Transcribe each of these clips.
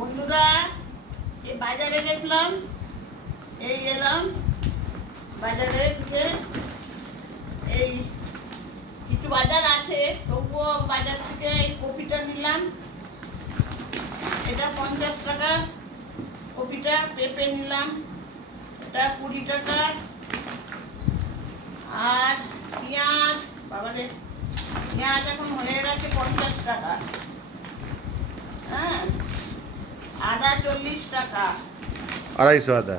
বন্ধুরা, এই বাজারে গেছিলাম, এই এলাম বাজারে থেকে। এই কিছু বাজার আছে, তবুও বাজার থেকে এই কপিটা নিলাম। এটা 50 টাকা কপিটা। পেঁপে নিলাম, এটা 20 টাকা। আর পেঁয়াজ, বাবারে পেঁয়াজ এখন হয়ে গেছে 50 টাকা। হ্যাঁ, আদা 40 টাকা। 250 আদা।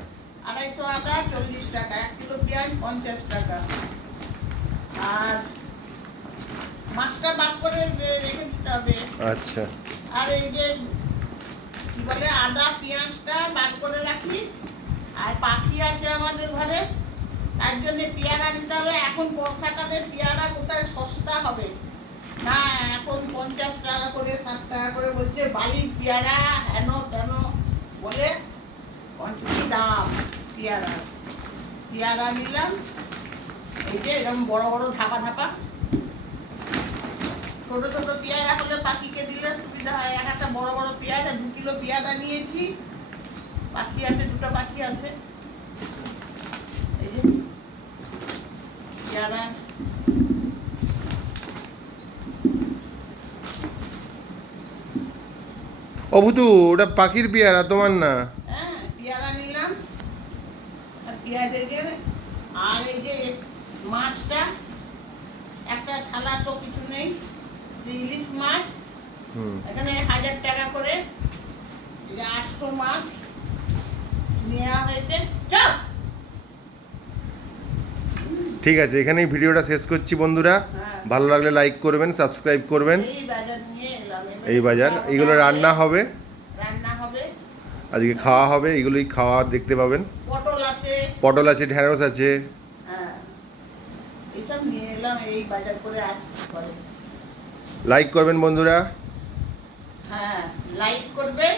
250 আদা 40 টাকা। 1 কিলো পেঁয়াজ 50 টাকা। আর মাছটা বাদ করে রেখে দিতে হবে। আচ্ছা। আর এই যে কি বলে, আদা পেঁয়াজটা বাদ করে রাখি। আর পাখি আছে আমাদের ঘরে, তার জন্য পেয়ারা নিতে হবে। এখন বর্ষাকালে পেয়ারা কোথায় সস্তা হবে না, এখন 50 টাকা করে 60 টাকা করে বলছে। বালির পেয়ারা হেন তেন বলে কি দাম পেয়ারা। পেয়ারা নিলাম, এই যে এরকম বড় বড় ধাপা ধাপা। ছোট ছোট পেয়ারা হলে পাখিকে দিলে সুবিধা হয়। একটা বড় বড় পেয়ারা, 2 কিলো পেয়ারা নিয়েছি। পাখি আছে, 2টা পাখি আছে। এই যে পেয়ারা ও ভুতু, ওটা পাখির পেয়ারা, তোমার না। হ্যাঁ, পেয়ারা নিলাম। আর পেঁয়াজের গেলে আর এই যে মাছটা, একটা থালা তো কিছু নেই। যে ইলিশ মাছ, এখানে 1000 টাকা করে, এই যে 800 মাছ নেওয়া হয়েছে। চল। ঠিক আছে, এখানেই ভিডিওটা শেষ করছি বন্ধুরা। হ্যাঁ। ভালো লাগলে লাইক করবেন, সাবস্ক্রাইব করবেন। এই বাজার নিয়ে এলাম। এই বাজার, এইগুলো রান্না হবে, রান্না হবে। আজকে খাওয়া হবে, এগুলোই খাওয়া দেখতে পাবেন। পটল আছে। পটল আছে, ঢেঁড়স আছে। হ্যাঁ, এইসব নিয়ে এলাম এই বাজার করে আসছি পরে। লাইক করবেন বন্ধুরা। হ্যাঁ, লাইক করবেন।